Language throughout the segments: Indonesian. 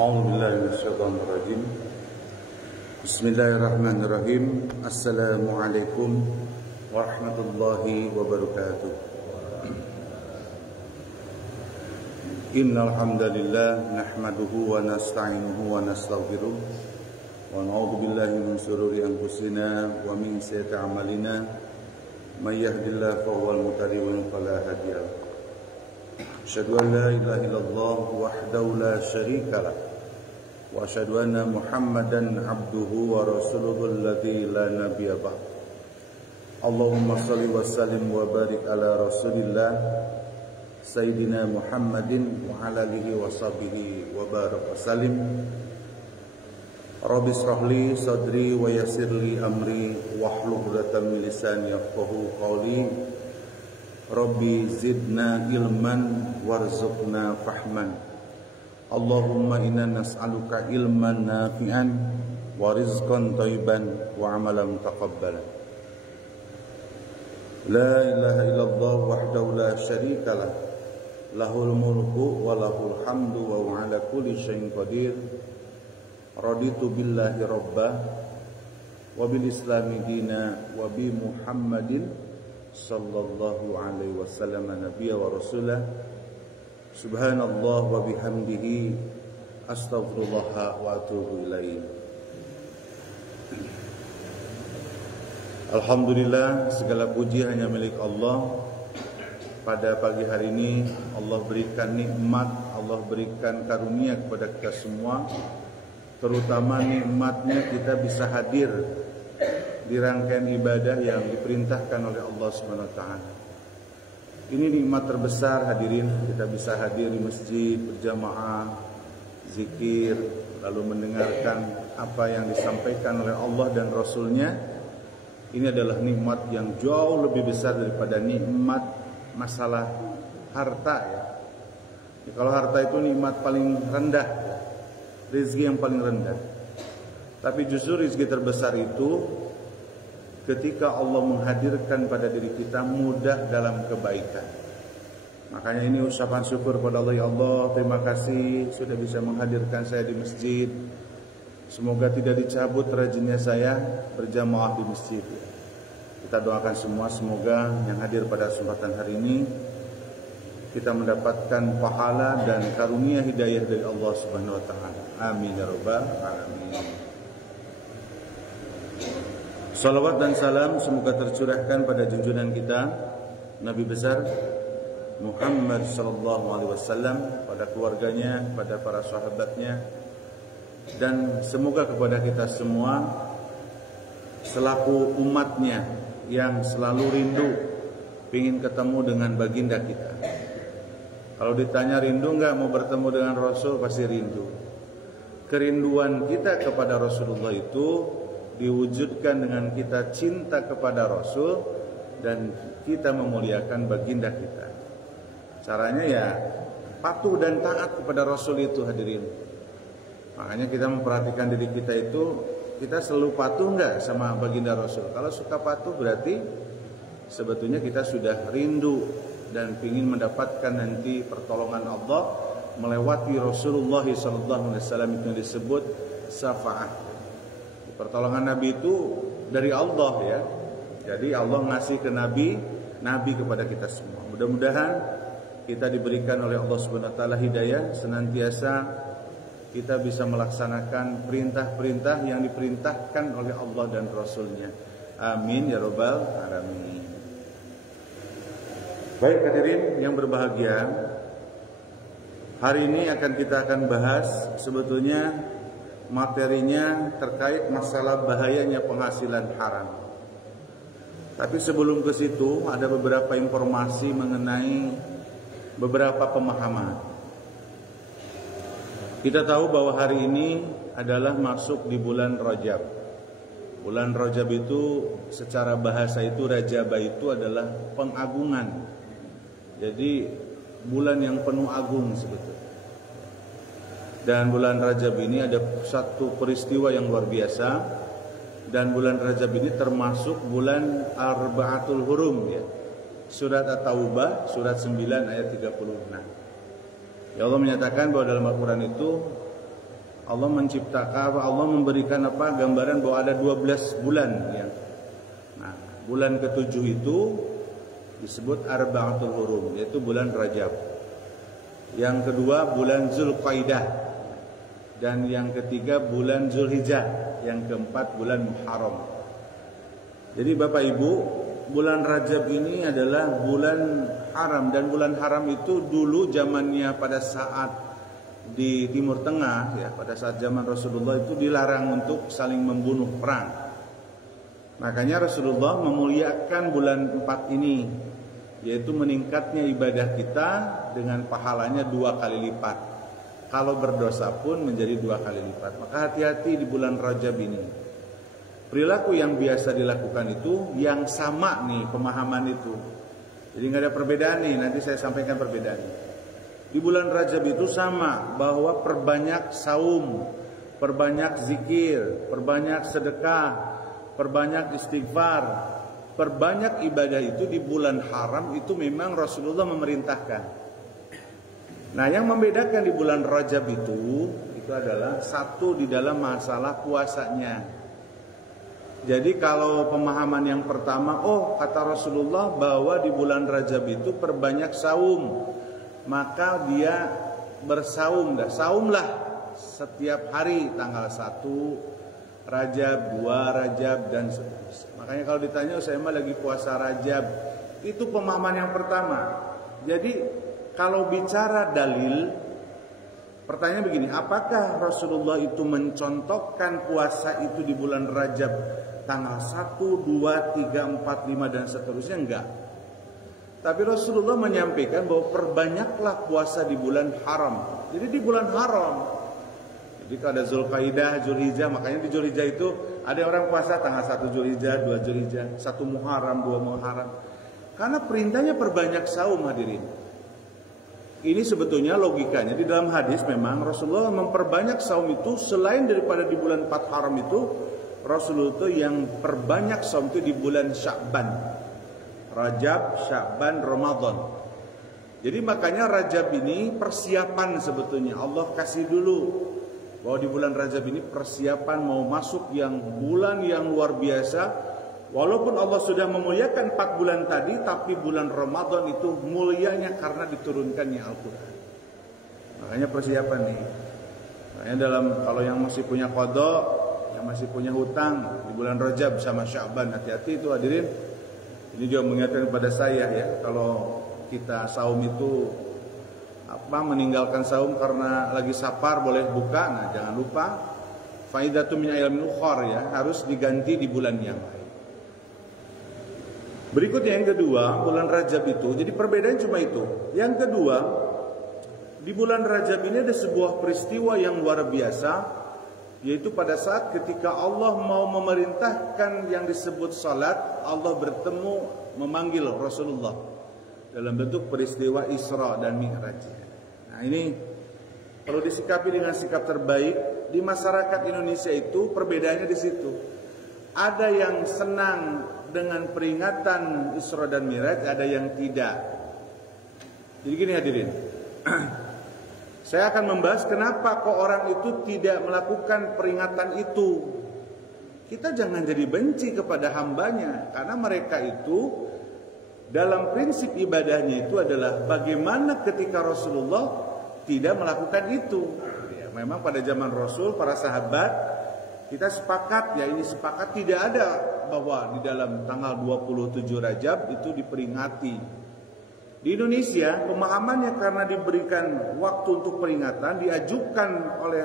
A'udzu billahi minasyaitonir rajim. Bismillahirrahmanirrahim. Assalamualaikum warahmatullahi wabarakatuh. Innal hamdalillah nahmaduhu wa nasta'inuhu wa nastaghfiruh wa na'udzu billahi min shururi anfusina wa min sayyiati a'malina. May yahdihillahu fahuwal muhtadi wa man fala hadiya lahu. Asyhadu an la ilaha illallah wahdahu la syarika lah wa asyhadu anna Muhammadan abduhu wa rasuluhu alladzi la nabiyya ba'd. Allahumma shalli wa sallim wa barik ala Rasulillah Sayyidina Muhammadin wa ala alihi wa sahbihi wa barak wa sallim. Rabbi shrah li sadri wa yassir li amri wahlul 'uqdatam min lisani yafqahu qawli. Rabbi zidna ilman warzuqna fahman. Allahumma inna nas'aluka ilman nafi'an wa rizqan thayyiban wa amalan taqabbalan. La ilaha illallah wahdahu la syarika lah, lahul mulku wa lahul hamdu wa huwa ala kulli syai'in qadir. Raditu billahi rabbah wa bil islami dina wa bi Muhammadin sallallahu alaihi wasallam nabiyya wa rasulah. Subhanallah wa bihamdihi astaghfirullah wa atubu ilaih. Alhamdulillah, segala puji hanya milik Allah. Pada pagi hari ini Allah berikan nikmat, Allah berikan karunia kepada kita semua. Terutama nikmatnya kita bisa hadir di rangkaian ibadah yang diperintahkan oleh Allah Subhanahu wa taala. Ini nikmat terbesar, hadirin. Kita bisa hadir di masjid berjamaah, zikir, lalu mendengarkan apa yang disampaikan oleh Allah dan Rasulnya. Ini adalah nikmat yang jauh lebih besar daripada nikmat masalah harta, ya. Kalau harta itu nikmat paling rendah, ya, rezeki yang paling rendah. Tapi justru rezeki terbesar itu ketika Allah menghadirkan pada diri kita mudah dalam kebaikan. Makanya ini ucapan syukur pada Allah. Ya Allah, terima kasih sudah bisa menghadirkan saya di masjid. Semoga tidak dicabut rajinnya saya berjamaah di masjid. Kita doakan semua semoga yang hadir pada kesempatan hari ini kita mendapatkan pahala dan karunia hidayah dari Allah Subhanahu wa taala. Amin ya rabbal alamin. Salawat dan salam semoga tercurahkan pada junjungan kita Nabi besar Muhammad sallallahu alaihi wasallam, pada keluarganya, pada para sahabatnya, dan semoga kepada kita semua selaku umatnya yang selalu rindu ingin ketemu dengan baginda kita. Kalau ditanya rindu enggak mau bertemu dengan Rasul, pasti rindu. Kerinduan kita kepada Rasulullah itu diwujudkan dengan kita cinta kepada Rasul dan kita memuliakan baginda kita. Caranya ya patuh dan taat kepada Rasul itu, hadirin. Makanya kita memperhatikan diri kita itu, kita selalu patuh enggak sama baginda Rasul. Kalau suka patuh berarti sebetulnya kita sudah rindu dan ingin mendapatkan nanti pertolongan Allah melewati Rasulullah SAW. Itu yang disebut syafaat. Pertolongan Nabi itu dari Allah, ya. Jadi Allah ngasih ke Nabi kepada kita semua. Mudah-mudahan kita diberikan oleh Allah Subhanahu wa taala hidayah, senantiasa kita bisa melaksanakan perintah-perintah yang diperintahkan oleh Allah dan Rasulnya. Amin ya rabbal alamin. Baik hadirin yang berbahagia, hari ini kita akan bahas sebetulnya materinya terkait masalah bahayanya penghasilan haram. Tapi sebelum ke situ ada beberapa informasi mengenai beberapa pemahaman. Kita tahu bahwa hari ini adalah masuk di bulan Rajab. Bulan Rajab itu secara bahasa itu Rajab itu adalah pengagungan. Jadi bulan yang penuh agung sebetulnya. Dan bulan Rajab ini ada satu peristiwa yang luar biasa. Dan bulan Rajab ini termasuk bulan Arba'atul Hurum, ya. Surat At-Taubah, surat 9 ayat 36. Ya Allah menyatakan bahwa dalam Al-Quran itu Allah menciptakan, Allah memberikan gambaran bahwa ada 12 bulan ya. Nah, bulan ke-7 itu disebut Arba'atul Hurum, yaitu bulan Rajab. Yang kedua bulan Zulqaidah, dan yang ketiga bulan Zulhijjah, yang keempat bulan Muharram. Jadi Bapak Ibu, bulan Rajab ini adalah bulan haram, dan bulan haram itu dulu zamannya pada saat di Timur Tengah ya, pada saat zaman Rasulullah itu dilarang untuk saling membunuh perang. Makanya Rasulullah memuliakan bulan 4 ini, yaitu meningkatnya ibadah kita dengan pahalanya 2 kali lipat. Kalau berdosa pun menjadi 2 kali lipat. Maka hati-hati di bulan Rajab ini. Perilaku yang biasa dilakukan itu yang sama nih pemahaman itu. Jadi nggak ada perbedaan nih, nanti saya sampaikan perbedaannya. Di bulan Rajab itu sama, bahwa perbanyak saum, perbanyak zikir, perbanyak sedekah, perbanyak istighfar, perbanyak ibadah itu di bulan haram itu memang Rasulullah memerintahkan. Nah, yang membedakan di bulan Rajab itu adalah satu di dalam masalah puasanya. Jadi kalau pemahaman yang pertama, kata Rasulullah bahwa di bulan Rajab itu perbanyak saum, maka dia saumlah setiap hari tanggal 1 Rajab, 2 Rajab, dan seterusnya. Makanya kalau ditanya saya mah lagi puasa Rajab, itu pemahaman yang pertama. Jadi kalau bicara dalil, pertanyaan begini, apakah Rasulullah itu mencontohkan puasa itu di bulan Rajab tanggal 1, 2, 3, 4, 5 dan seterusnya? Enggak. Tapi Rasulullah menyampaikan bahwa perbanyaklah puasa di bulan haram. Jadi di bulan haram. Jadi kalau ada Zulqaidah, Zulhijjah, makanya di Zulhijjah itu ada orang puasa tanggal 1 Zulhijjah, 2 Zulhijjah, 1 Muharram, 2 Muharram. Karena perintahnya perbanyak saum, hadirin. Ini sebetulnya logikanya di dalam hadis memang Rasulullah memperbanyak saum itu selain daripada di bulan 4 haram itu, Rasulullah itu yang perbanyak saum itu di bulan Sya'ban. Rajab, Sya'ban, Ramadan. Jadi makanya Rajab ini persiapan sebetulnya. Allah kasih dulu bahwa di bulan Rajab ini persiapan mau masuk yang bulan yang luar biasa. Walaupun Allah sudah memuliakan 4 bulan tadi, tapi bulan Ramadan itu mulianya karena diturunkannya Al-Quran. Makanya persiapan nih. Makanya kalau yang masih punya qada, yang masih punya hutang di bulan Rajab sama Sya'ban, hati-hati itu hadirin. Ini juga mengingatkan kepada saya ya, kalau kita saum itu meninggalkan saum karena lagi safar boleh buka, nah jangan lupa faidatu min ilmin ukhar ya, harus diganti di bulan yang lain. Berikutnya yang kedua, bulan Rajab itu, jadi perbedaan cuma itu. Yang kedua, di bulan Rajab ini ada sebuah peristiwa yang luar biasa, yaitu pada saat ketika Allah mau memerintahkan yang disebut salat, Allah bertemu memanggil Rasulullah dalam bentuk peristiwa Isra dan Mi'raj. Nah, ini perlu disikapi dengan sikap terbaik. Di masyarakat Indonesia itu perbedaannya di situ. Ada yang senang dengan peringatan Isra dan Mi'raj, ada yang tidak. Jadi gini hadirin, saya akan membahas kenapa kok orang itu tidak melakukan peringatan itu. Kita jangan jadi benci kepada hambanya, karena mereka itu dalam prinsip ibadahnya itu adalah bagaimana ketika Rasulullah tidak melakukan itu. Ya, memang pada zaman Rasul, para sahabat, kita sepakat, ya ini sepakat tidak ada bahwa di dalam tanggal 27 Rajab itu diperingati. Di Indonesia pemahamannya karena diberikan waktu untuk peringatan, diajukan oleh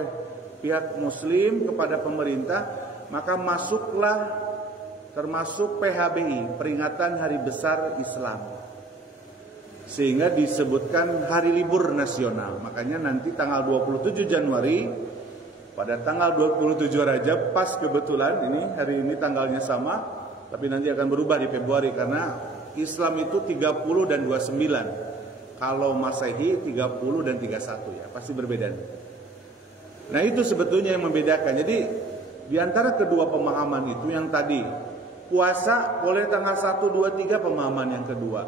pihak muslim kepada pemerintah, maka masuklah termasuk PHBI, peringatan Hari Besar Islam. Sehingga disebutkan hari libur nasional. Makanya nanti tanggal 27 Januari pada tanggal 27 Rajab pas kebetulan hari ini tanggalnya sama, tapi nanti akan berubah di Februari karena Islam itu 30 dan 29. Kalau Masehi 30 dan 31 ya, pasti berbeda. Nah, itu sebetulnya yang membedakan. Jadi di antara kedua pemahaman itu yang tadi puasa boleh tanggal 1, 2, 3 pemahaman yang kedua.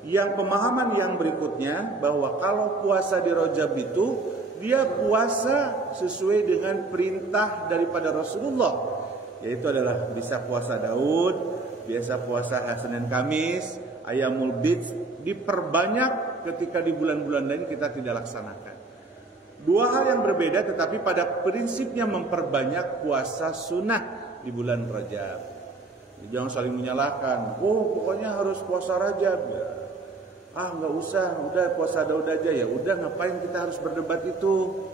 Yang pemahaman yang berikutnya bahwa kalau puasa di Rajab itu dia puasa sesuai dengan perintah daripada Rasulullah, yaitu adalah bisa puasa Daud, biasa puasa Senin Kamis, Ayyamul Bid, diperbanyak ketika di bulan-bulan lain kita tidak laksanakan. Dua hal yang berbeda tetapi pada prinsipnya memperbanyak puasa sunnah di bulan Rajab. Jangan saling menyalahkan. Oh, pokoknya harus puasa Rajab. Nggak usah, udah puasa Daud aja. Ya udah, ngapain kita harus berdebat itu?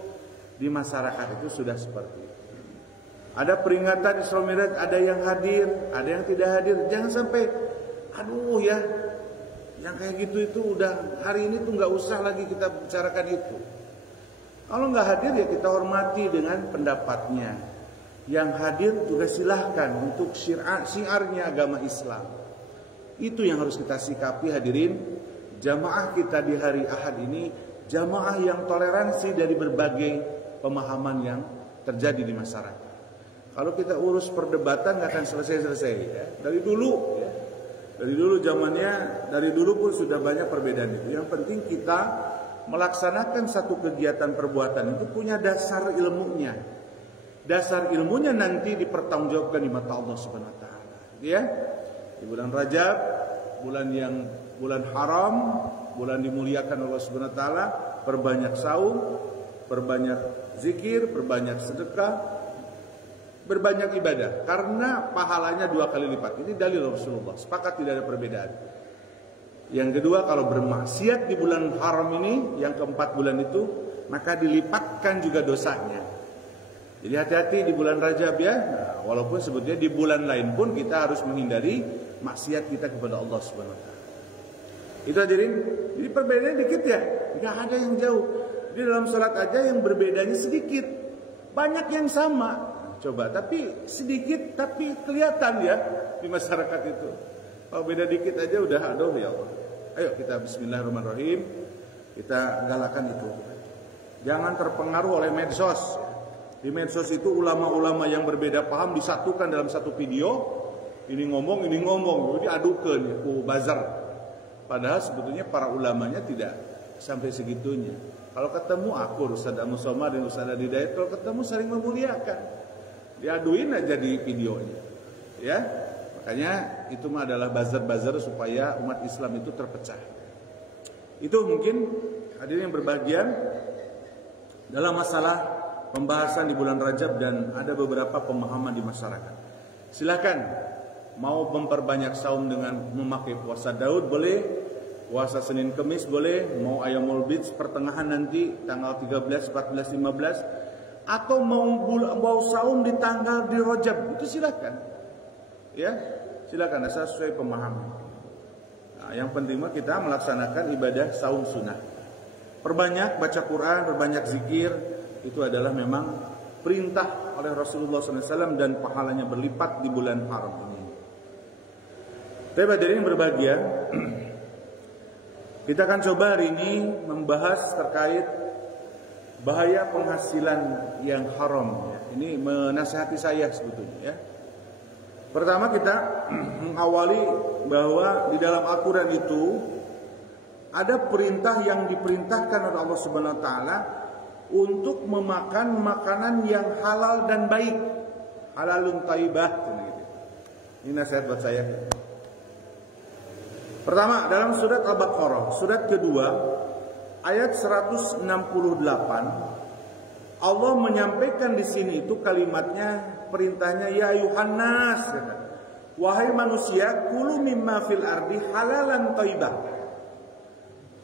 Di masyarakat itu sudah seperti itu. Ada peringatan Isra Mi'raj, ada yang hadir, ada yang tidak hadir. Jangan sampai, aduh ya, yang kayak gitu itu udah hari ini tuh nggak usah lagi kita bicarakan itu. Kalau nggak hadir ya kita hormati dengan pendapatnya. Yang hadir juga silahkan untuk syiarnya agama Islam. Itu yang harus kita sikapi hadirin. Jamaah kita di hari Ahad ini jamaah yang toleransi dari berbagai pemahaman yang terjadi di masyarakat. Kalau kita urus perdebatan nggak akan selesai-selesai ya. Dari dulu ya. Dari dulu zamannya, dari dulu pun sudah banyak perbedaan itu. Yang penting kita melaksanakan satu kegiatan perbuatan itu punya dasar ilmunya. Dasar ilmunya nanti dipertanggungjawabkan di mata Allah Subhanahu wa taala. Ya. Di bulan Rajab, bulan haram, bulan dimuliakan Allah Subhanahu wa taala, perbanyak saum, perbanyak zikir, perbanyak sedekah, berbanyak ibadah karena pahalanya 2 kali lipat. Ini dalil Rasulullah. Sepakat tidak ada perbedaan. Yang kedua, kalau bermaksiat di bulan haram ini, yang keempat bulan itu, maka dilipatkan juga dosanya. Jadi hati-hati di bulan Rajab ya. Nah, walaupun sebetulnya di bulan lain pun kita harus menghindari maksiat kita kepada Allah Subhanahu wa taala. Itu hadirin. Jadi perbedaannya dikit ya. Enggak ada yang jauh. Di dalam salat aja yang berbedanya sedikit. Banyak yang sama. Coba, tapi sedikit tapi kelihatan ya di masyarakat itu. Kalau beda dikit aja udah aduh ya Allah. Ayo kita bismillahirrahmanirrahim. Kita galakan itu. Jangan terpengaruh oleh medsos. Di medsos itu ulama-ulama yang berbeda paham disatukan dalam satu video. Ini ngomong, diadukan ya, bazar. Padahal sebetulnya para ulamanya tidak sampai segitunya. Kalau ketemu aku Ustaz Ahmad Somad dan Ustaz Hidayat, kalau ketemu saling memuliakan. Diaduin aja di videonya. Ya. Makanya itu mah adalah bazar-bazar supaya umat Islam itu terpecah. Itu mungkin hadirin yang berbahagia dalam masalah pembahasan di bulan Rajab dan ada beberapa pemahaman di masyarakat. Silakan mau memperbanyak saum dengan memakai puasa Daud boleh, puasa Senin Kamis boleh, mau Ayyamul Bid pertengahan nanti tanggal 13, 14, 15 atau mau saum di tanggal di Rajab itu silakan. Ya, silakan asal sesuai pemahaman. Nah, yang penting mah kita melaksanakan ibadah saum sunnah. Perbanyak baca Quran, perbanyak zikir, itu adalah memang perintah oleh Rasulullah SAW dan pahalanya berlipat di bulan haram ini. Tapi hadirin yang berbahagia, kita akan coba hari ini membahas terkait bahaya penghasilan yang haram. Ini menasihati saya sebetulnya ya. Pertama kita mengawali bahwa di dalam Al-Quran itu ada perintah yang diperintahkan oleh Allah Subhanahu wa taala untuk memakan makanan yang halal dan baik. Halalun thayyibah. Ini nasihat buat saya. Pertama, dalam surat Al-Baqarah, surat kedua, ayat 168, Allah menyampaikan di sini itu kalimatnya, perintahnya, ya ayuhan nas, wahai manusia, kulu mimma fil ardi halalan thayyibah.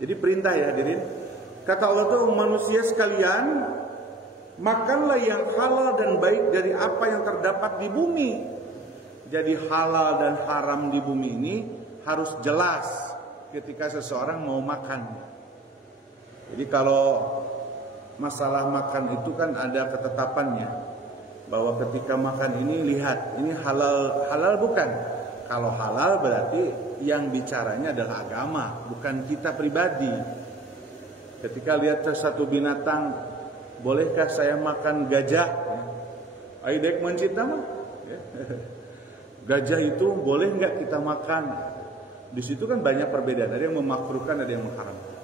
Jadi perintah ya hadirin. Kata Allah itu, manusia sekalian, makanlah yang halal dan baik dari apa yang terdapat di bumi. Jadi halal dan haram di bumi ini harus jelas ketika seseorang mau makan. Jadi kalau masalah makan itu kan ada ketetapannya, bahwa ketika makan ini lihat ini halal bukan. Kalau halal berarti yang bicaranya adalah agama, bukan kita pribadi. Ketika lihat satu binatang, bolehkah saya makan gajah? Aidek mencinta mah. Gajah itu boleh nggak kita makan? Di situ kan banyak perbedaan, ada yang memakruhkan, ada yang mengharamkan.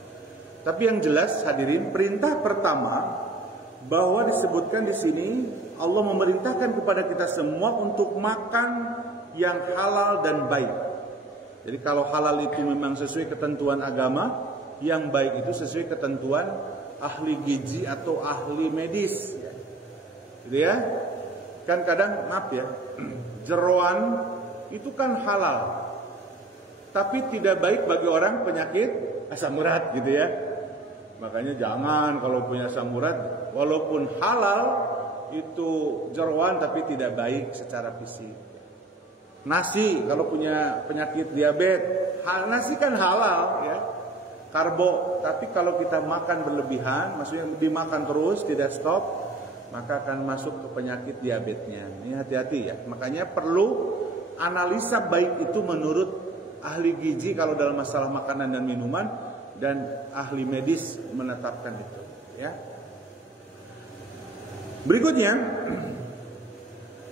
Tapi yang jelas hadirin, perintah pertama bahwa disebutkan di sini Allah memerintahkan kepada kita semua untuk makan yang halal dan baik. Jadi kalau halal itu memang sesuai ketentuan agama, yang baik itu sesuai ketentuan ahli gizi atau ahli medis. Gitu ya. Kan kadang maaf ya, jeroan itu kan halal, tapi tidak baik bagi orang penyakit asam urat gitu ya. Makanya jangan kalau punya asam urat, walaupun halal itu jeroan tapi tidak baik secara fisik. Nasi kalau punya penyakit diabetes, nasi kan halal ya, karbo. Tapi kalau kita makan berlebihan, maksudnya dimakan terus tidak stop, maka akan masuk ke penyakit diabetesnya. Ini hati-hati ya. Makanya perlu analisa baik itu menurut ahli gizi kalau dalam masalah makanan dan minuman, dan ahli medis menetapkan itu ya. Berikutnya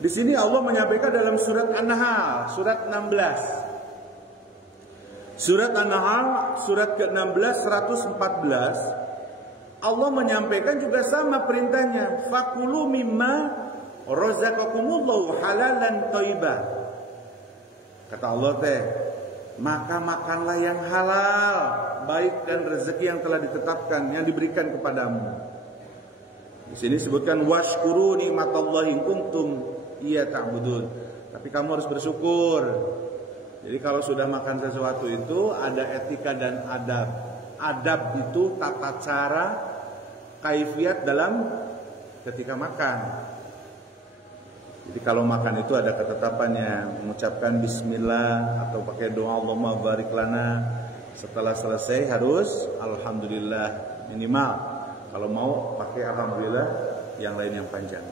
di sini Allah menyampaikan dalam surat An-Nahl surat 16. Surat An-Nahl surat ke-16 114, Allah menyampaikan juga sama perintahnya, fakulu mimma razaqakumullahu halalan thayyiban. Kata Allah teh, maka makanlah yang halal, baik dan rezeki yang telah ditetapkan, yang diberikan kepadamu. Di sini disebutkan washkuru nikmatallahi in kuntum iya ta'budun. Tapi kamu harus bersyukur. Jadi kalau sudah makan sesuatu itu ada etika dan adab. Adab itu tata cara, kaifiat dalam ketika makan. Jadi kalau makan itu ada ketetapannya, mengucapkan bismillah atau pakai doa Allahumma barik lana. Setelah selesai harus alhamdulillah minimal. Kalau mau pakai alhamdulillah yang lain yang panjang.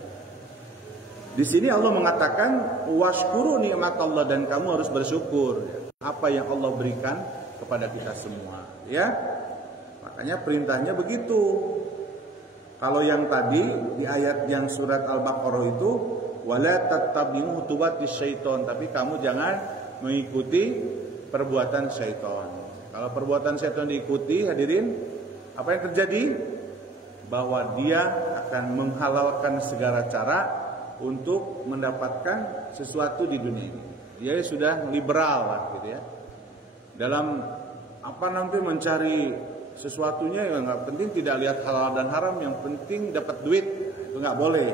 Di sini Allah mengatakan washkuru nikmatallah, dan kamu harus bersyukur apa yang Allah berikan kepada kita semua, ya. Makanya perintahnya begitu. Kalau yang tadi di ayat yang surat Al-Baqarah itu wala tattabi'u khutuwatis syaiton, tapi kamu jangan mengikuti perbuatan syaitan. Kalau perbuatan syaitan diikuti, hadirin, apa yang terjadi? Bahwa dia akan menghalalkan segala cara untuk mendapatkan sesuatu di dunia ini. Dia sudah liberal lah gitu ya. Dalam apa nanti mencari sesuatunya yang nggak penting, tidak lihat halal dan haram, yang penting dapat duit, itu nggak boleh.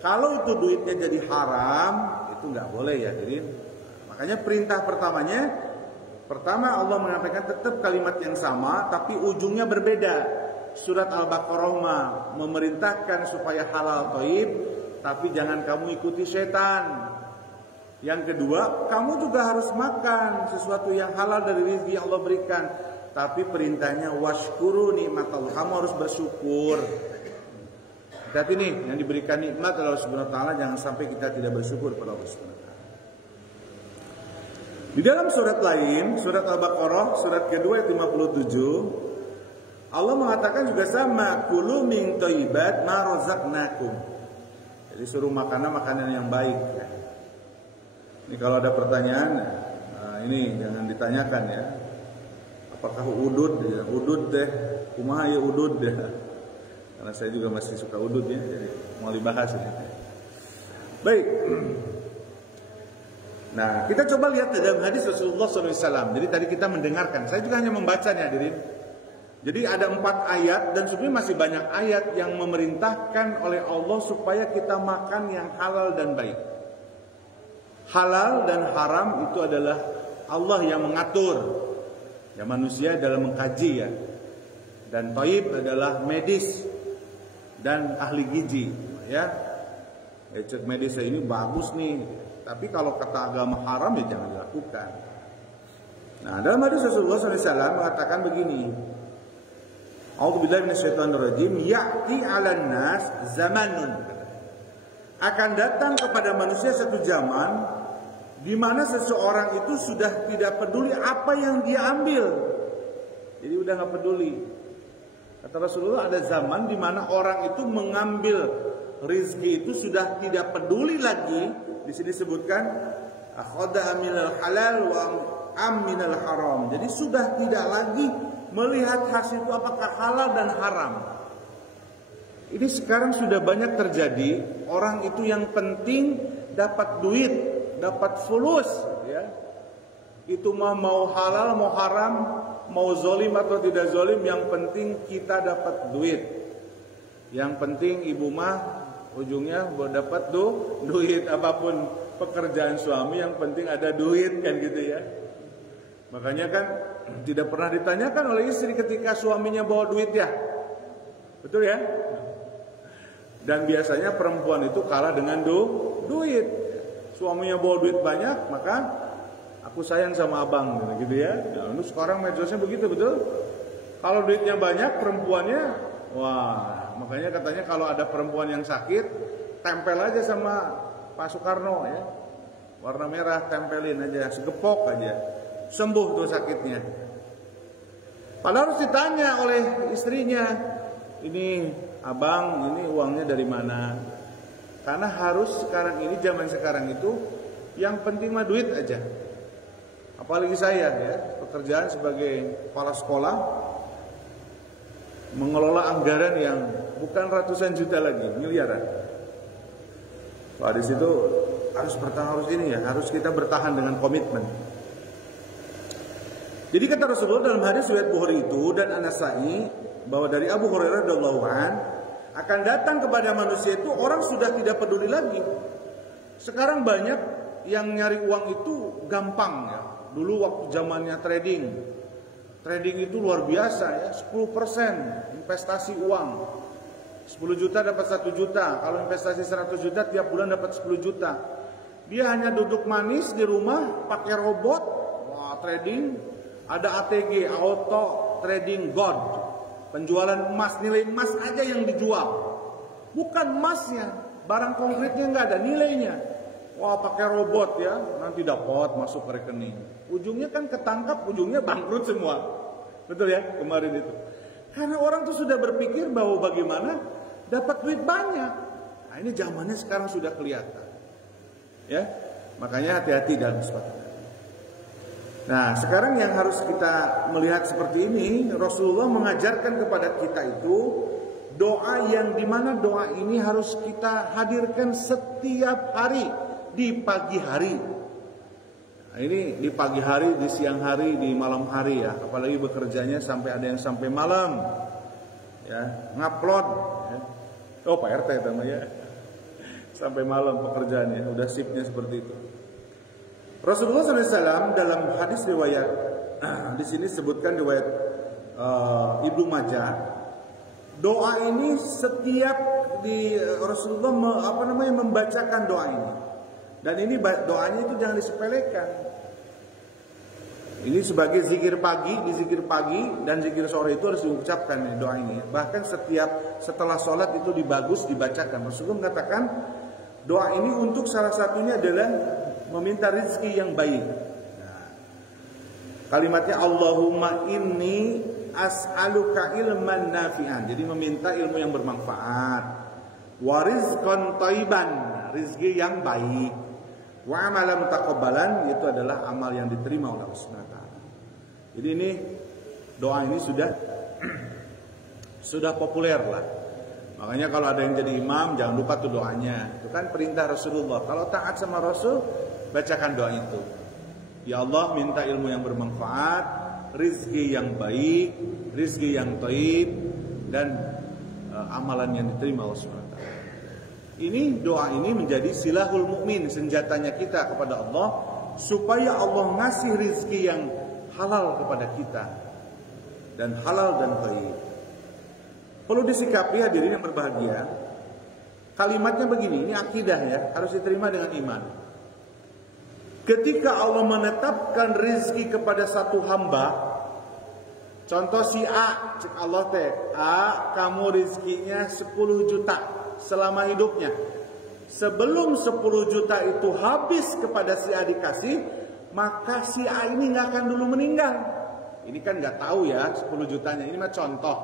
Kalau itu duitnya jadi haram, itu nggak boleh ya. Jadi makanya perintah pertama Allah menyampaikan tetap kalimat yang sama, tapi ujungnya berbeda. Surat Al-Baqarah memerintahkan supaya halal thayyib, tapi jangan kamu ikuti setan. Yang kedua, kamu juga harus makan sesuatu yang halal dari rezeki yang Allah berikan. Tapi perintahnya washkuru nikmatallah, kamu harus bersyukur. Tapi nih, yang diberikan nikmat Allah Subhanahu wa taala, jangan sampai kita tidak bersyukur kepada Allah Subhanahu wa taala. Di dalam surat lain, surat Al-Baqarah surat kedua ayat 57, Allah mengatakan juga sama, kulu min thayyibat ma razaqnakum. Jadi suruh makanan yang baik ya. Ini kalau ada pertanyaan, ini jangan ditanyakan ya. Apakah udud? Ya, udud deh, kumaha ya udud deh. Karena saya juga masih suka udud ya, jadi mau dibahas ini. Baik. Nah, kita coba lihat dalam hadis Rasulullah SAW. Jadi tadi kita mendengarkan, saya juga hanya membacanya, hadirin. Jadi ada 4 ayat, dan sebenarnya masih banyak ayat yang memerintahkan oleh Allah supaya kita makan yang halal dan baik. Halal dan haram itu adalah Allah yang mengatur. Ya, manusia dalam mengkaji ya. Dan thayyib adalah medis dan ahli gizi ya. Cek medis ini bagus nih. Tapi kalau kata agama haram ya jangan dilakukan. Nah, dalam hadis Rasulullah SAW mengatakan begini. A'udzubillahi minasyaitonirrajim, ya'ti 'alan nas zamanun. Akan datang kepada manusia satu zaman di mana seseorang itu sudah tidak peduli apa yang dia ambil. Jadi udah enggak peduli. Kata Rasulullah, ada zaman di mana orang itu mengambil rezeki itu sudah tidak peduli lagi. Di sini disebutkan akhadha minal halal wa minal haram. Jadi sudah tidak lagi melihat hasil itu apakah halal dan haram. Ini sekarang sudah banyak terjadi, orang itu yang penting dapat duit, dapat fulus, ya. Itu mau halal, mau haram, mau zolim atau tidak zolim, yang penting kita dapat duit. Yang penting ibu mah ujungnya dapat duit, apapun pekerjaan suami yang penting ada duit, kan gitu ya. Makanya kan tidak pernah ditanyakan oleh istri ketika suaminya bawa duit ya. Betul ya? Dan biasanya perempuan itu kalah dengan duit. Suaminya bawa duit banyak, maka aku sayang sama abang, gitu ya. Nah, sekarang medsosnya begitu, betul? Kalau duitnya banyak, perempuannya, wah, makanya katanya kalau ada perempuan yang sakit, tempel aja sama Pak Soekarno ya. Warna merah tempelin aja, segepok aja. Sembuh tuh sakitnya. Padahal harus ditanya oleh istrinya, ini abang, ini uangnya dari mana? Karena harus sekarang ini, zaman sekarang itu, yang penting mah duit aja. Apalagi saya ya, pekerjaan sebagai kepala sekolah, mengelola anggaran yang bukan ratusan juta lagi, miliaran. Wah, di situ harus harus kita bertahan dengan komitmen. Jadi kata Rasulullah dalam hadis riwayat Bukhari itu dan An-Nasa'i, bahwa dari Abu Hurairah radhiyallahu anhu, akan datang kepada manusia itu orang sudah tidak peduli lagi. Sekarang banyak yang nyari uang itu gampang ya. Dulu waktu zamannya trading itu luar biasa ya, 10% investasi uang. 10 juta dapat 1 juta. Kalau investasi 100 juta tiap bulan dapat 10 juta. Dia hanya duduk manis di rumah pakai robot. Wah, trading. Ada ATG, Auto Trading God. Penjualan emas, nilai emas aja yang dijual. Bukan emasnya, barang konkretnya nggak ada nilainya. Wah, pakai robot ya, nanti dapat masuk ke rekening. Ujungnya kan ketangkap, ujungnya bangkrut semua. Betul ya, kemarin itu. Karena orang tuh sudah berpikir bahwa bagaimana dapat duit banyak. Nah, ini zamannya sekarang sudah kelihatan. Ya, makanya hati-hati dalam sepatu. Nah, sekarang yang harus kita melihat seperti ini, Rasulullah mengajarkan kepada kita itu doa yang dimana doa ini harus kita hadirkan setiap hari di pagi hari. Nah, ini di pagi hari, di siang hari, di malam hari ya. Apalagi bekerjanya sampai ada yang sampai malam, ya, ngupload. Ya. Oh, Pak RT namanya. Sampai malam pekerjaannya, udah shiftnya seperti itu. Rasulullah SAW dalam hadis riwayat di sini sebutkan riwayat Ibnu Majah, doa ini setiap di Rasulullah membacakan doa ini, dan ini doanya itu jangan disepelekan. Ini sebagai zikir pagi, di zikir pagi dan zikir sore itu harus diucapkan ini, doa ini. Bahkan setelah sholat itu bagus dibacakan. Rasulullah mengatakan doa ini untuk salah satunya adalah meminta rezeki yang baik. Nah, kalimatnya Allahumma inni as'aluka ilman nafi'an. Jadi meminta ilmu yang bermanfaat. Wa rizqan thayyiban, rezeki yang baik. Wa amalan taqabbalan, itu adalah amal yang diterima oleh Allah Subhanahu wa taala. Jadi ini doa ini sudah populer lah. Makanya kalau ada yang jadi imam jangan lupa tuh doanya. Itu kan perintah Rasulullah. Kalau taat sama Rasul, bacakan doa itu. Ya Allah, minta ilmu yang bermanfaat, rizki yang baik, rizki yang thayyib, dan amalan yang diterima Allah SWT. Ini doa ini menjadi silahul mukmin, senjatanya kita kepada Allah, supaya Allah ngasih rizki yang halal kepada kita, dan halal dan thayyib. Perlu disikapi hadirin yang berbahagia. Kalimatnya begini, ini akidah ya, harus diterima dengan iman. Ketika Allah menetapkan rizki kepada satu hamba, contoh si A, cek Allah teh, A, kamu rizkinya 10 juta selama hidupnya. Sebelum 10 juta itu habis kepada si A dikasih, maka si A ini nggak akan dulu meninggal. Ini kan nggak tahu ya 10 jutanya, ini mah contoh.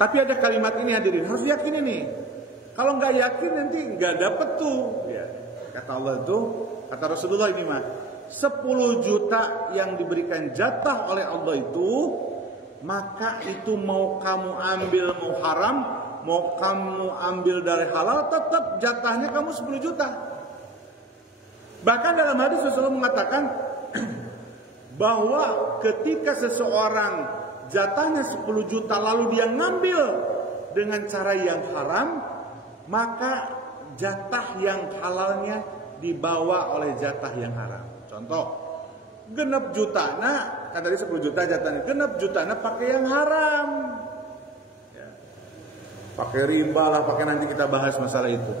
Tapi ada kalimat ini hadirin, harus yakin ini. Kalau nggak yakin nanti nggak dapet tuh. Ya. Kata Allah itu, kata Rasulullah ini mah, 10 juta yang diberikan jatah oleh Allah itu maka itu mau kamu ambil mau haram, mau kamu ambil dari halal, tetap jatahnya kamu 10 juta. Bahkan dalam hadis Rasulullah mengatakan bahwa ketika seseorang jatahnya 10 juta lalu dia ngambil dengan cara yang haram, maka jatah yang halalnya dibawa oleh jatah yang haram. Contoh, genep juta, nah kan tadi 10 juta jatahnya, genep juta, nah pakai yang haram, ya. Pakai riba lah, pakai nanti kita bahas masalah itu.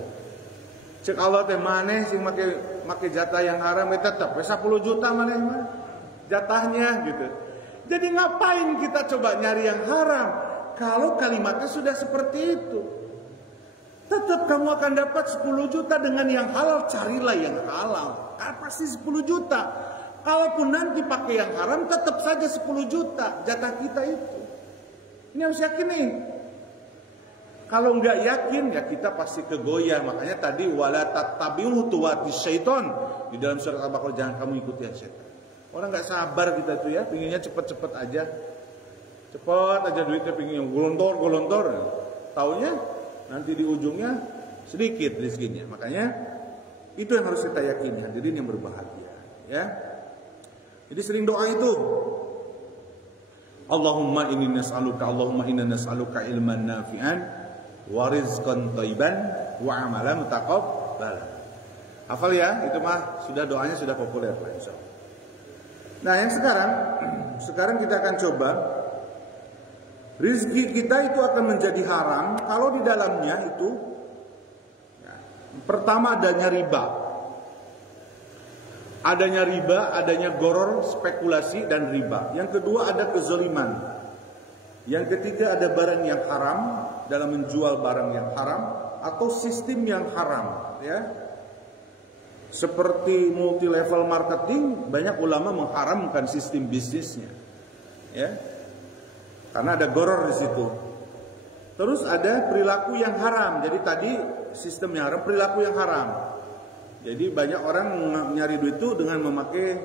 Cek Allah teh maneh sing make jatah yang haram tetap 10 juta maneh mah jatahnya gitu. Jadi ngapain kita coba nyari yang haram kalau kalimatnya sudah seperti itu? Tetap kamu akan dapat 10 juta dengan yang halal, carilah yang halal. Kan pasti 10 juta. Kalaupun nanti pakai yang haram tetap saja 10 juta jatah kita itu. Ini harus yakin nih. Kalau nggak yakin ya kita pasti kegoyah. Makanya tadi wala tattabi'u khutuwatis syaiton. Di dalam surat Al-Baqarah, jangan kamu ikuti syaitan. Orang nggak sabar kita tuh ya, pinginnya cepet-cepet aja. Cepet aja duitnya, pinginnya golontor. Taunya nanti di ujungnya sedikit rezekinya. Makanya itu yang harus kita yakini, hadirin yang berbahagia, ya. Jadi sering doa itu. Allahumma inna nas'aluka ilman nafi'an wa rizqan thayyiban wa amalan mutaqabbalan. Hafal ya, itu mah sudah doanya sudah populer Pak, insyaallah. Nah, yang sekarang kita akan coba rezeki kita itu akan menjadi haram kalau di dalamnya itu ya, pertama adanya riba. Adanya goror, spekulasi dan riba. Yang kedua ada kezaliman. Yang ketiga ada barang yang haram, dalam menjual barang yang haram atau sistem yang haram, ya. Seperti multi level marketing, banyak ulama mengharamkan sistem bisnisnya, ya. Karena ada goror di situ. Terus ada perilaku yang haram. Jadi tadi sistem yang haram, perilaku yang haram. Jadi banyak orang nyari duit itu dengan memakai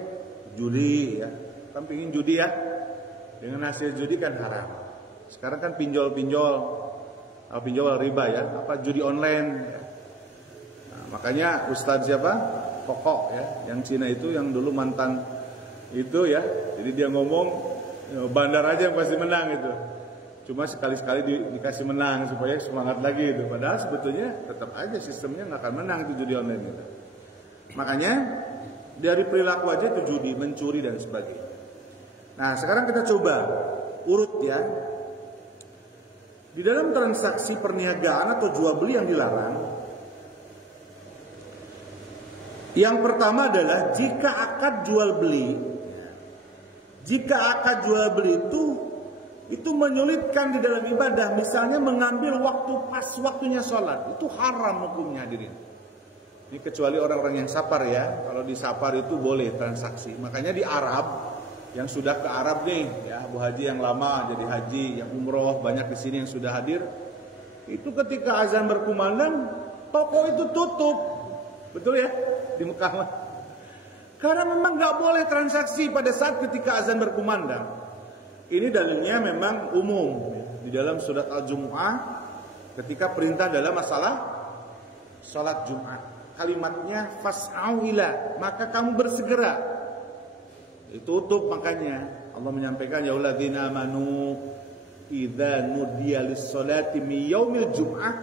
judi, ya. Kan pingin judi ya. Dengan hasil judi kan haram. Sekarang kan pinjol riba ya, apa judi online ya. Nah, makanya Ustadz siapa? Kokok ya, yang Cina itu yang dulu mantan itu ya. Jadi dia ngomong bandar aja yang pasti menang itu. Cuma sekali-sekali dikasih menang supaya semangat lagi itu. Padahal sebetulnya tetap aja sistemnya nggak akan menang itu judi online itu. Makanya dari perilaku aja itu judi, mencuri dan sebagainya. Nah, sekarang kita coba urut ya. Di dalam transaksi perniagaan atau jual beli yang dilarang, yang pertama adalah jika akad jual beli itu menyulitkan di dalam ibadah, misalnya mengambil waktunya sholat, itu haram hukumnya hadirin. Ini kecuali orang-orang yang sapar ya. Kalau di sapar itu boleh transaksi. Makanya di Arab, yang sudah ke Arab nih, ya Abu Haji yang lama jadi haji, yang umroh banyak di sini yang sudah hadir. Itu ketika azan berkumandang, toko itu tutup, betul ya di Mekah. Karena memang nggak boleh transaksi pada saat ketika azan berkumandang. Ini dalilnya memang umum di dalam surat Al-Jumu'ah ketika perintah dalam masalah sholat Jumat. Kalimatnya fas'au ila, maka kamu bersegera. Ditutup makanya Allah menyampaikan ya alladzina amanu idza nudiya lis-sholati min yaumil jum'ah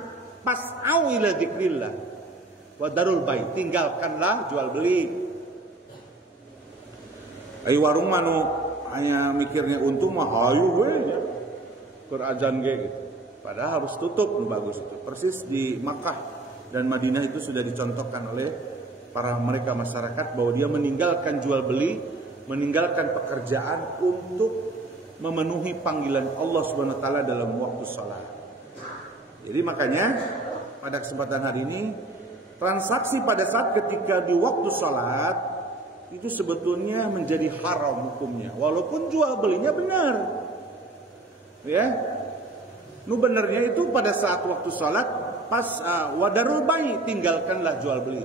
fas'au ila dzikrillah wa darul bai, tinggalkanlah jual beli. Ai warung manu hanya mikirnya untung mah hayu we ya. Keur azan ge gitu. Padahal harus tutup, bagus itu. Persis di Makkah dan Madinah itu sudah dicontohkan oleh para mereka masyarakat bahwa dia meninggalkan jual beli, meninggalkan pekerjaan untuk memenuhi panggilan Allah Subhanahu wa taala dalam waktu salat. Jadi makanya pada kesempatan hari ini transaksi pada saat ketika di waktu salat itu sebetulnya menjadi haram hukumnya, walaupun jual belinya benar. Ya. Nu benernya itu pada saat waktu salat pas wadarul bai, tinggalkanlah jual beli.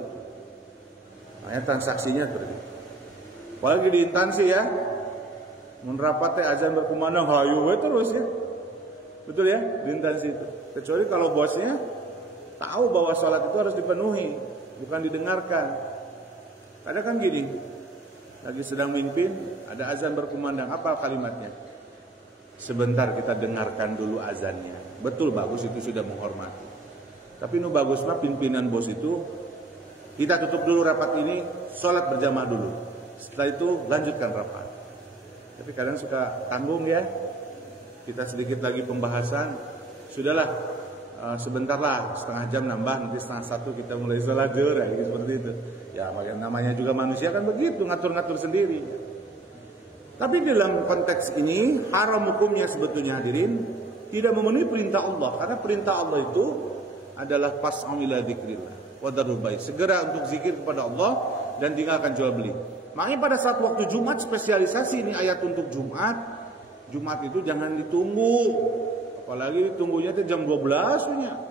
Nah, transaksinya seperti itu. Apalagi di instansi ya. Mun rapat teh azan berkumandang hayu we terus ya. Betul ya? Dinten situ. Kecuali kalau bosnya tahu bahwa sholat itu harus dipenuhi, bukan didengarkan. Kadang kan gini, lagi sedang mimpin, ada azan berkumandang, apa kalimatnya? Sebentar kita dengarkan dulu azannya. Betul, bagus, itu sudah menghormati. Tapi nu bagus mah pimpinan bos itu, kita tutup dulu rapat ini, sholat berjamaah dulu. Setelah itu lanjutkan rapat. Tapi kadang suka tanggung ya. Kita sedikit lagi pembahasan, sudahlah sebentar lah, setengah jam nambah, nanti setengah satu kita mulai sholat zuhur ya, seperti itu. Ya namanya juga manusia kan begitu, ngatur-ngatur sendiri. Tapi dalam konteks ini haram hukumnya sebetulnya hadirin tidak memenuhi perintah Allah, karena perintah Allah itu adalah fas'au ila dzikrillah wa dzarul bai', segera untuk zikir kepada Allah dan tinggalkan jual beli. Makanya pada saat waktu Jumat spesialisasi ini ayat untuk Jumat. Jumat itu jangan ditunggu, apalagi ditunggunya itu jam 12 punya.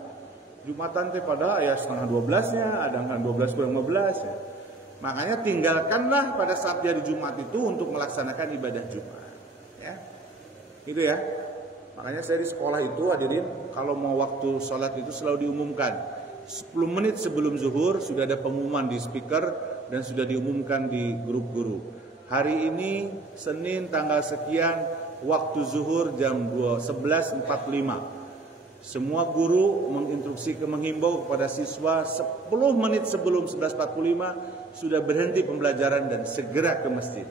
Jumatan teh pada ya setengah 12-nya, ada kan 12 kurang 15 ya. Makanya tinggalkanlah pada saat hari Jumat itu untuk melaksanakan ibadah Jumat. Ya, itu ya. Makanya saya di sekolah itu hadirin, kalau mau waktu sholat itu selalu diumumkan 10 menit sebelum zuhur sudah ada pengumuman di speaker dan sudah diumumkan di grup guru. Hari ini Senin tanggal sekian. Waktu zuhur jam 11.45. Semua guru menghimbau kepada siswa 10 menit sebelum 11.45 sudah berhenti pembelajaran dan segera ke masjid.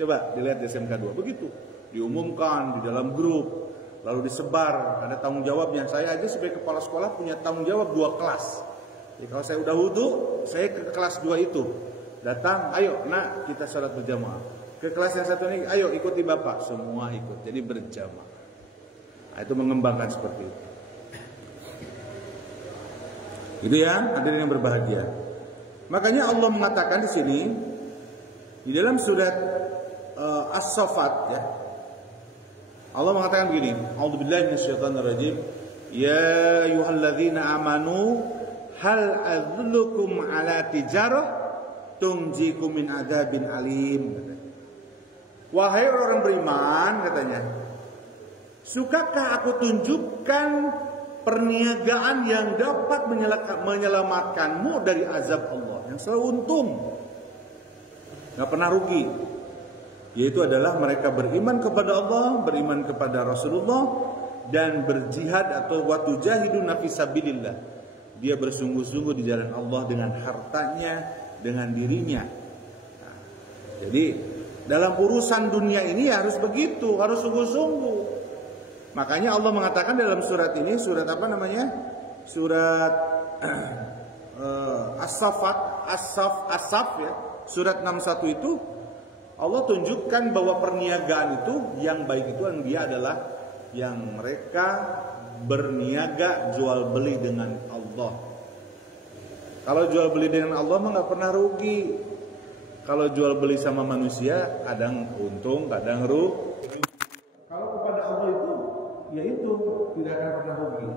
Coba dilihat di SMK 2 begitu. Diumumkan di dalam grup, lalu disebar, ada tanggung jawabnya. Saya aja sebagai kepala sekolah punya tanggung jawab 2 kelas. Jadi kalau saya udah wudu, saya ke kelas 2 itu. Datang, ayo nak kita salat berjamaah. Ke kelas yang satu ini, ayo ikuti bapak. Semua ikut, jadi berjamaah. Nah, itu mengembangkan seperti itu. Itu ya, hadirin yang berbahagia. Makanya Allah mengatakan di sini di dalam surat As-Saffat ya. Allah mengatakan begini, A'udzubillahi minasyaitonirrajim. Ya ayyuhalladzina amanu hal adullukum ala tijarah tunjikum min adzabin alim. Wahai orang beriman, katanya, sukakah aku tunjukkan perniagaan yang dapat menyelamatkanmu dari azab Allah, yang selalu untung, gak pernah rugi, yaitu adalah mereka beriman kepada Allah, beriman kepada Rasulullah, dan berjihad atau watujahiduna fi sabilillah. Dia bersungguh-sungguh di jalan Allah dengan hartanya, dengan dirinya. Nah, jadi dalam urusan dunia ini harus begitu, harus sungguh-sungguh. Makanya Allah mengatakan dalam surat ini, surat apa namanya? Surat As-Saff ya. Surat 61 itu Allah tunjukkan bahwa perniagaan itu yang baik itu yang dia adalah yang mereka berniaga jual beli dengan Allah. Kalau jual beli dengan Allah mah nggak pernah rugi. Kalau jual beli sama manusia kadang untung, kadang rugi. Kalau kepada Allah itu, ya itu tidak akan pernah rugi.